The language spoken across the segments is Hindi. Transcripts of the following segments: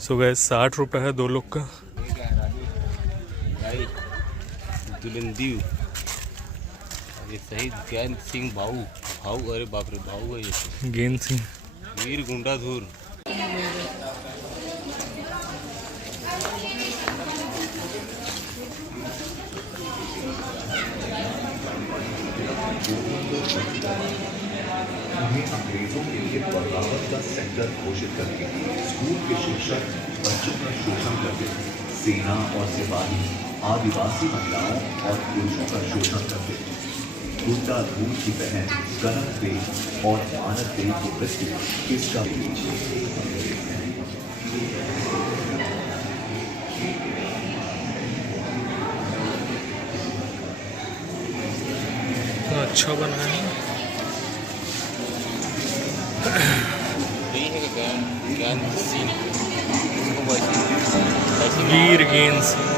सो गए 60 रुपये है 2 लोग का। दुलंदीव ये शहीद ज्ञान सिंह भाऊ भाऊ, अरे बाप रे भाऊ है ये, गेंद सिंह वीर गुंडाधुर। उन्हें अंग्रेजों के लिए बगावत का सेंटर घोषित करके स्कूल के शिक्षक बच्चों का शोषण करते थे। सेना और सिपाही आदिवासी महिलाओं और पुरुषों का शोषण करते थे। गुंडाधूर की बहन गलत बेग और मानव बेग की मृत्यु किसका अच्छा बना है। यही है ज्ञान सिंह, वीर गेंद सिंह।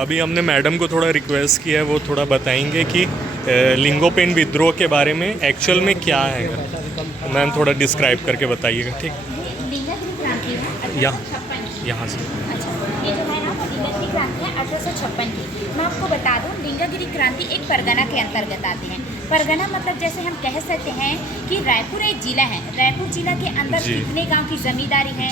अभी हमने मैडम को थोड़ा रिक्वेस्ट किया है, वो थोड़ा बताएंगे कि लिंगोपेन विद्रोह के बारे में एक्चुअल में क्या है। मैम थोड़ा डिस्क्राइब करके बताइएगा। ठीक, यहाँ से ये जो है ना वो लिंगागिरी क्रांति है 1856 की। मैं आपको बता दूं, लिंगागिरी क्रांति एक परगना के अंतर्गत आती है। परगना मतलब जैसे हम कह सकते हैं कि रायपुर एक जिला है। रायपुर जिला के अंदर कितने गांव की जमींदारी है,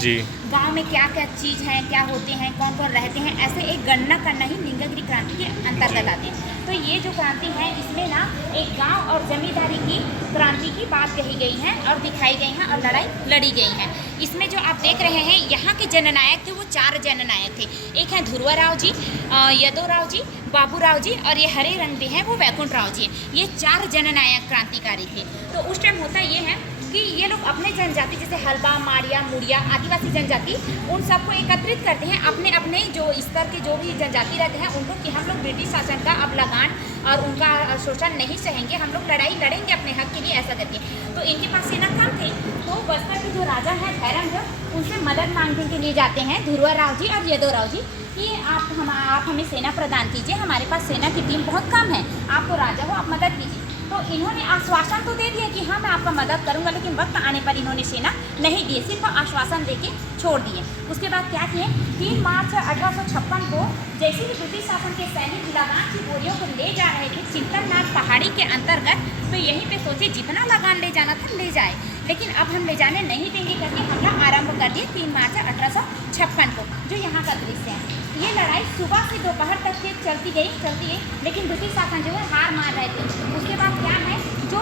गांव में क्या क्या चीज़ है, क्या होते हैं, कौन कौन रहते हैं, ऐसे एक गणना करना ही लिंगागिरी क्रांति के अंतर्गत आते हैं। तो ये जो क्रांति है इसमें ना एक गांव और जमींदारी की क्रांति की बात कही गई है और दिखाई गई है और लड़ाई लड़ी गई है। इसमें जो आप देख रहे हैं यहाँ के जननायक थे वो 4 जननायक थे। एक है ध्रुवराव जी, यदोराव जी, बाबूराव जी और ये हरे रंग में है वो वैकुंठराव जी। ये 4 जननायक क्रांतिकारी थे। तो उस टाइम होता ये है कि ये लोग अपने जनजाति जैसे हल्बा, मारिया, मुड़िया, आदिवासी जनजाति, उन सबको एकत्रित करते हैं। अपने अपने जो स्तर के जो भी जनजाति रहते हैं उनको कि हम लोग ब्रिटिश शासन का अब लगान और उनका शोषण नहीं सहेंगे, हम लोग लड़ाई लड़ेंगे अपने हक के लिए, ऐसा करके। तो इनके पास सेना कम थे। तो बस्तर के जो राजा हैं भैरमदेव, उनसे मदद मांगने के लिए जाते हैं ध्रुवराव जी और यदोराव जी कि आप हमें सेना प्रदान कीजिए, हमारे पास सेना की टीम बहुत कम है, आप तो राजा हो, आप मदद कीजिए। तो इन्होंने आश्वासन तो दे दिया कि हाँ मैं आपका मदद करूंगा, लेकिन वक्त आने पर इन्होंने सेना नहीं दिए, सिर्फ आश्वासन देके छोड़ दिए। उसके बाद क्या किए, 3 मार्च 1856 को जैसे ही ब्रिटिश शासन के सैनिक लगान की बोरियों को ले जा रहे थे चिंतलनाथ पहाड़ी के अंतर्गत, तो यहीं पे सोचे जितना लगान ले जाना था ले जाए, लेकिन अब हम ले जाने नहीं देंगे करके हमला आरंभ कर दिए 3 मार्च 1856 को। जो यहाँ का दृश्य है, ये लड़ाई सुबह से दोपहर तक के चलती गई, लेकिन ब्रिटिश शासन जो है हार मान रहे थे। उसके बाद क्या है, जो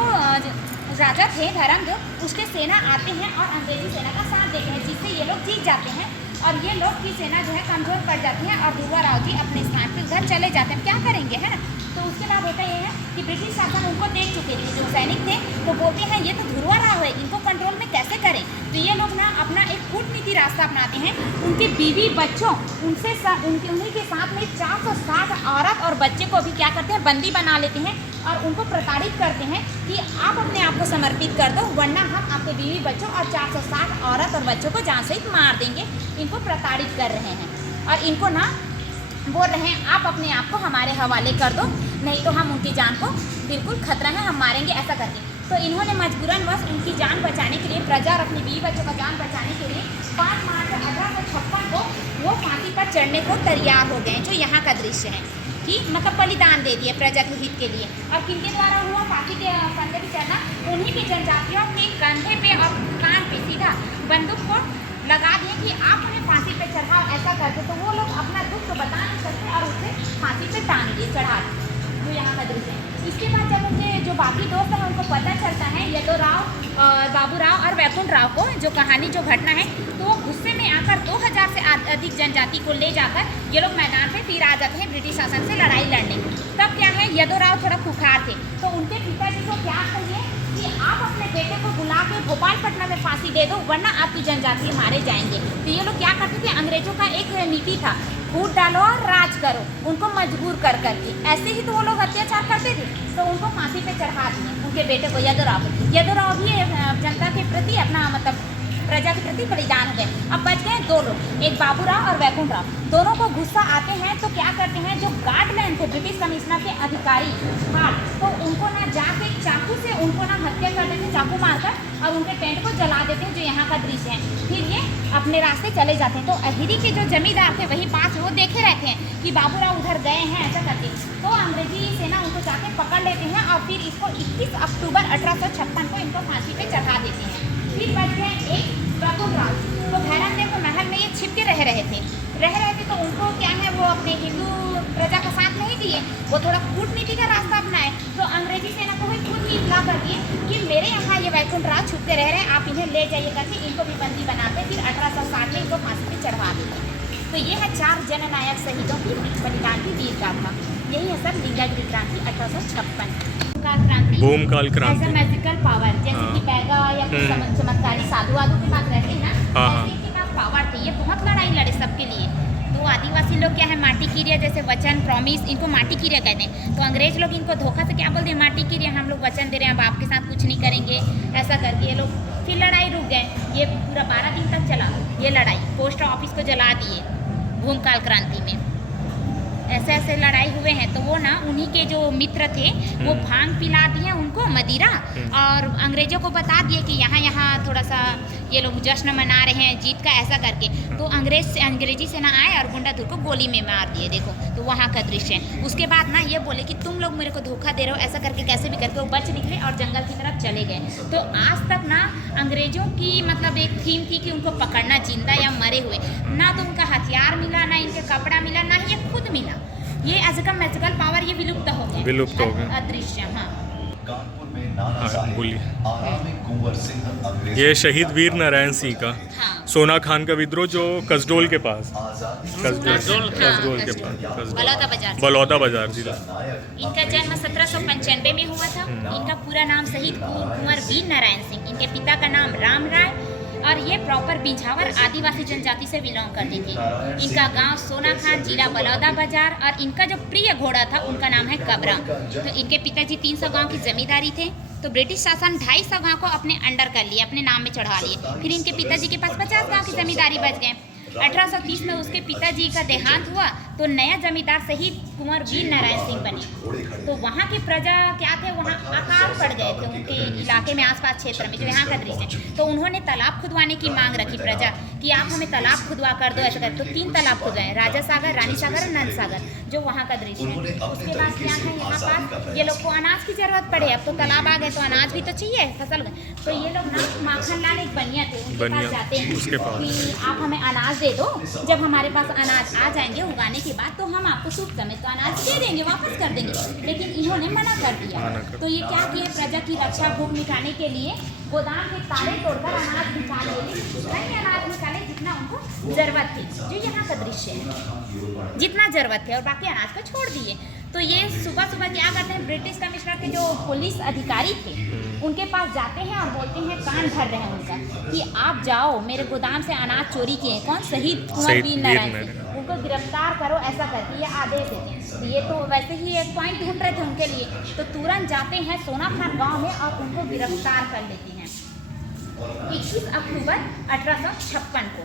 राजा थे धर्मदेव, उसके सेना आते हैं और अंग्रेजी सेना का साथ देते हैं, जिससे ये लोग जीत जाते हैं और ये लोग की सेना जो है कमजोर पड़ जाती है और ध्रुवराव जी अपने स्थान पर घर चले जाते हैं। क्या करेंगे, है ना। तो उसके बाद होता ये है कि ब्रिटिश शासन उनको देख चुके थे, जो सैनिक थे, तो बोलते हैं ये तो ध्रुवराव है, इनको कंट्रोल में कैसे करें। तो ये लोग ना अपना एक कूटनीति रास्ता अपनाते हैं। उनके बीवी बच्चों उन्हीं के साथ में 460 औरत और बच्चे को भी क्या करते हैं, बंदी बना लेते हैं और उनको प्रताड़ित करते हैं कि आप अपने आप को समर्पित कर दो, वरना हम आपके बीवी बच्चों और 460 औरत और बच्चों को जान सहित मार देंगे। इनको प्रताड़ित कर रहे हैं और इनको ना बोल रहे हैं आप अपने आप को हमारे हवाले कर दो, नहीं तो हम उनकी जान को बिल्कुल खतरा है, हम मारेंगे, ऐसा करके। तो इन्होंने मजबूरनवश उनकी जान बचाने के लिए, प्रजा और अपनी बीवी बच्चों का जान बचाने के लिए 5 मार्च 1856 को वो फांसी पर चढ़ने को तैयार हो गए, जो यहाँ का दृश्य है कि मतलब बलिदान दे दिए प्रजा के हित के लिए। और किनके द्वारा हुआ फांसी के फंदे पर चढ़ना? उन्हीं की जनजातियों के कंधे पे और कान पे सीधा बंदूक को लगा दिए कि आप उन्हें फांसी पे चढ़ाओ, ऐसा करके। तो वो लोग अपना दुख तो बता नहीं सकते और उसे फांसी पे टांग दिए, चढ़ा दिए, जो यहाँ का दृश्य है। इसके बाद जब उनके जो बाकी दोस्त हैं उनको पता चलता है यदो राव, बाबू राव और वैकुंठ राव को, जो कहानी जो घटना है, तो गुस्से में आकर 2000 से अधिक जनजाति को ले जाकर ये लोग मैदान पे फिर आ जाते हैं ब्रिटिश शासन से लड़ाई लड़ने। तब क्या है, यदो राव थोड़ा खुखार थे, तो उनके पिताजी को क्या कहिए कि आप अपने बेटे को बुला के भोपालपट्टनम में फांसी दे दो, वरना आपकी जनजाति मारे जाएंगे। तो ये लोग क्या करते थे, अंग्रेजों का एक नीति था, फूट डालो और राज करो, उनको मजबूर कर करके। ऐसे ही तो वो लोग अत्याचार करते थे, तो उनको फांसी पे चढ़ा दिए उनके बेटे को, यदो राव भी जनता के प्रति अपना मतलब प्रजा के प्रति बलिदान हो गए। अब बच गए 2 लोग, एक बाबूराव और वैकुंठ राव। दोनों को गुस्सा आते हैं तो क्या करते हैं, जो गार्डमैन थे ब्रिटिश कमिश्नर के अधिकारी हार्ट, तो उनको ना जाके चाकू से उनको ना हत्या कर देते, चाकू मारकर, और उनके टेंट को जला देते हैं, जो यहाँ का दृश्य है। फिर ये अपने रास्ते चले जाते हैं। तो अहिरी के जो जमींदार थे वही पास, वो देखे रहते हैं कि बाबूराव उधर गए हैं, ऐसा करके। तो अंग्रेजी सेना उनको जाके पकड़ लेते हैं और फिर इसको 21 अक्टूबर 1856 को इनको फांसी पे चढ़ा देते हैं। फिर बच गए एक वैकुंठ राव। तो भैरम देव के महल में ये छिप के रह रहे थे, तो उनको क्या है, वो अपने हिंदू प्रजा का साथ नहीं दिए, वो थोड़ा कूटनीति का रास्ता अपनाए। तो अंग्रेजी सेना को भी खुद ही इतला कर दिए कि मेरे यहाँ ये वैकुंठ राव छुपते रह रहे हैं, आप इन्हें ले जाइए करके इनको भी बंदी बनाते। फिर 1860 में इनको फांसी पे चढ़वा देते। तो ये है 4 जननायक शहीदों की बलिदान की वीर गाथा। यही है सर लिंगागिरी क्रांति 1856 क्रांति, भूमकाल क्रांति, एज अ मैजिकल पावर, जैसे कि बैगा या कुछ चमत्कारी साधु वाधु के पास रहते हैं ना, ऐसे इनके पास पावर थी। ये बहुत लड़ाई लड़े सबके लिए। तो आदिवासी लोग क्या है, माटी कीरिया, जैसे वचन प्रॉमिस, इनको माटी कीरिया कहते हैं। तो अंग्रेज लोग इनको धोखा से क्या बोलते हैं, माटी कीरिया, हम लोग वचन दे रहे हैं, अब आपके साथ कुछ नहीं करेंगे, ऐसा करके ये लोग फिर लड़ाई रुक गए। ये पूरा 12 दिन तक चला ये लड़ाई, पोस्ट ऑफिस को जला दिए भूमकाल क्रांति में। ऐसे ऐसे लड़ाई हुए हैं। तो वो ना उन्हीं के जो मित्र थे वो भांग पिला दिए उनको, मदिरा, और अंग्रेजों को बता दिए कि यहाँ थोड़ा सा ये लोग जश्न मना रहे हैं जीत का, ऐसा करके। तो अंग्रेजी सेना आए और गुंडाधुर को गोली में मार दिए। देखो तो वहाँ का दृश्य है। उसके बाद ना ये बोले कि तुम लोग मेरे को धोखा दे रहे हो, ऐसा करके कैसे भी करके वो बच निकले और जंगल की तरफ चले गए। तो आज तक ना अंग्रेजों की मतलब एक थीम थी कि उनको पकड़ना जिंदा या मरे हुए, ना तो उनका हथियार मिला, ना इनके कपड़ा मिला, ना ही ये खुद मिला। ये एज का मैजिकल पावर ये विलुप्त हो गए, विलुप्त हो गए। अदृश्य। हाँ, कानपुर में नाना हाँ, साहेब, बोलिए। आरा में कुंवर सिंह, अंग्रेज ये शहीद वीर नारायण सिंह का हाँ। सोना खान का विद्रोह जो कसडोल के पास, आजादी कसडोल के कसडोल। पास, बलौदा बाजार। बलौदा बाजार जिला। नायक इनका जन्म 1795 में हुआ था। इनका पूरा नाम शहीद कुंवर वीर नारायण सिंह, इनके पिता का नाम राम राय, और ये प्रॉपर बिझावर आदिवासी जनजाति से बिलोंग करती थी। इनका गांव सोना खान, जिला बलौदा बाजार, और इनका जो प्रिय घोड़ा था उनका नाम है कबरा। तो इनके पिताजी 300 गांव की जमींदारी थे। तो ब्रिटिश शासन 250 गांव को अपने अंडर कर लिए, अपने नाम में चढ़ा लिए। फिर इनके पिताजी के पास 50 गांव की जमींदारी बच गए। 1830 में उसके पिताजी का देहांत हुआ तो नया जमींदार शहीद कुंवर वीर नारायण सिंह बने। तो वहाँ की प्रजा क्या थे, वहाँ अकाल पड़ गए थे उनके इलाके में, आसपास क्षेत्र में, जो यहाँ का दृश्य है। तो उन्होंने तालाब खुदवाने की मांग रखी प्रजा कि आप हमें तालाब खुदवा कर दो, ऐसा कर। तो 3 तालाब खुदवाए, राजा सागर, रानी सागर और नंद सागर, जो वहाँ का दृश्य है। उसके बाद क्या है, यहाँ पास ये लोग को अनाज की जरूरत पड़े। अब तो तालाब आ गए तो अनाज भी तो चाहिए, फसल। तो ये लोग ना माखन लाल एक बनिया थे, उनके पास जाते हैं कि आप हमें अनाज दे दो, जब हमारे पास अनाज आ जाएंगे उगाने के बाद तो हम आपको सूट समय तो अनाज दे देंगे, वापस कर देंगे। लेकिन इन्होंने मना कर दिया। तो ये क्या किए, प्रजा की रक्षा भूख मिटाने के लिए गोदाम के ताले तोड़कर अनाज निकाल लिए। उतना ही अनाज निकाले जितना उनको जरूरत थी, जो यहाँ का दृश्य है, जितना जरूरत है, और बाकी अनाज को छोड़ दिए। तो ये सुबह सुबह क्या करते हैं, ब्रिटिश कमिश्नर के जो पुलिस अधिकारी थे उनके पास जाते हैं और बोलते हैं, कान भर रहे हैं उनका, कि आप जाओ मेरे गोदाम से अनाज चोरी किए, कौन, शहीद कुंवर वीर नारायण सिंह, उनको गिरफ्तार करो, ऐसा करके ये आदेश देते हैं। तो ये तो वैसे ही एक पॉइंट ढूंढ रहे थे उनके लिए, तो तुरंत जाते हैं सोना खान गाँव में और उनको गिरफ्तार कर लेते हैं 21 अक्टूबर 1856 को।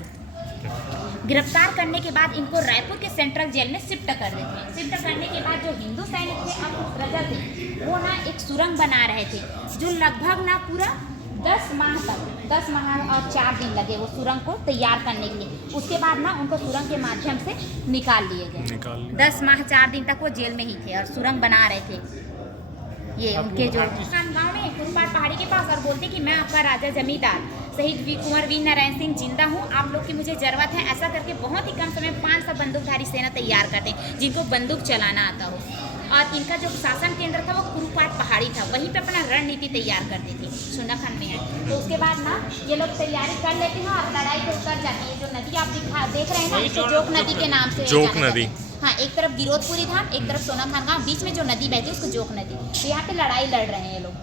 गिरफ्तार करने के बाद इनको रायपुर के सेंट्रल जेल में शिफ्ट कर देते हैं। शिफ्ट करने के बाद जो हिंदू सैनिक थे अब प्रजा थे, वो ना एक सुरंग बना रहे थे जो लगभग ना पूरा 10 माह और 4 दिन लगे वो सुरंग को तैयार करने के लिए। उसके बाद ना उनको सुरंग के माध्यम से निकाल लिए गए। 10 माह 4 दिन तक वो जेल में ही थे और सुरंग बना रहे थे। ये उनके जो गाँव में कुरुपाट पहाड़ी के पास, और बोलते कि मैं आपका राजा जमींदार शहीद कुंवर वीर नारायण सिंह जिंदा हूँ, आप लोग की मुझे ज़रूरत है। ऐसा करके बहुत ही कम समय 500 बंदूकधारी सेना तैयार करते हैं जिनको बंदूक चलाना आता हो। और इनका जो शासन केंद्र था वो कुरुपाट पहाड़ी था, वहीं पे अपना रणनीति तैयार करते थे। सुंदरखंड में है तो उसके बाद ना ये लोग तैयारी कर लेते हैं और लड़ाई पे उतर जाती है। जो नदी आप देख रहे हैं ना, इसको जोक नदी के नाम से जोक जाना नदी। जाता है। हाँ, एक तरफ गिरोधपुरी धाम, एक तरफ सोनाखान गाँव, बीच में जो नदी बहती है उसको जोक नदी। तो यहाँ पे लड़ाई लड़ रहे हैं ये लोग,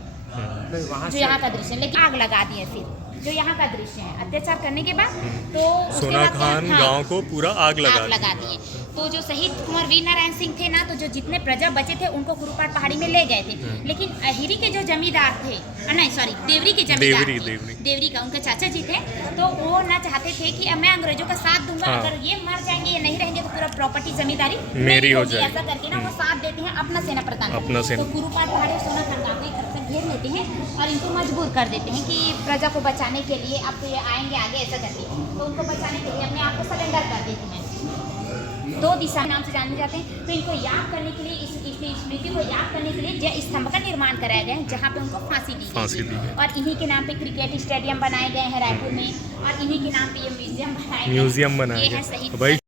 जो यहाँ का दृश्य है। लेकिन आग लगा दिए फिर, जो यहाँ का दृश्य है अत्याचार करने के बाद। तो सोनाखान गांव को पूरा आग लगा दिए। तो जो शहीद कुंवर वीर नारायण सिंह थे ना, तो जो जितने प्रजा बचे थे उनको कुरुपाट पहाड़ी में ले गए थे। लेकिन अहिरी के जो जमींदार थे, नहीं सॉरी, देवरी के जमींदार देवरी का उनके चाचा जी थे, तो वो ना चाहते थे कि अब मैं अंग्रेजों का साथ दूंगा, अगर ये मर जाएंगे या नहीं रहेंगे तो पूरा प्रॉपर्टी जमींदारी मेरी हो जाएगी। ऐसा करके ना वो साथ देते हैं अपना सेना प्रधान। तो कुरुपाट पहाड़ी सोनाखान गाँव को एक तरफ से घेर लेते हैं और इनको मजबूर कर देते हैं कि प्रजा को बचाने के लिए अब तो ये आएंगे आगे, ऐसा करके तो उनको बचाने के लिए अपने आप को सरेंडर कर देते हैं। 2 दिशा नाम से जाने जाते हैं। तो इनको याद करने के लिए, इस स्मृति को याद करने के लिए जय स्तंभ का निर्माण कराया गया है, जहाँ पे उनको फांसी दी गई। और इन्हीं के नाम पे क्रिकेट स्टेडियम बनाए गए हैं रायपुर में, और इन्हीं के नाम पे ये म्यूजियम बनाया गया है। भाई।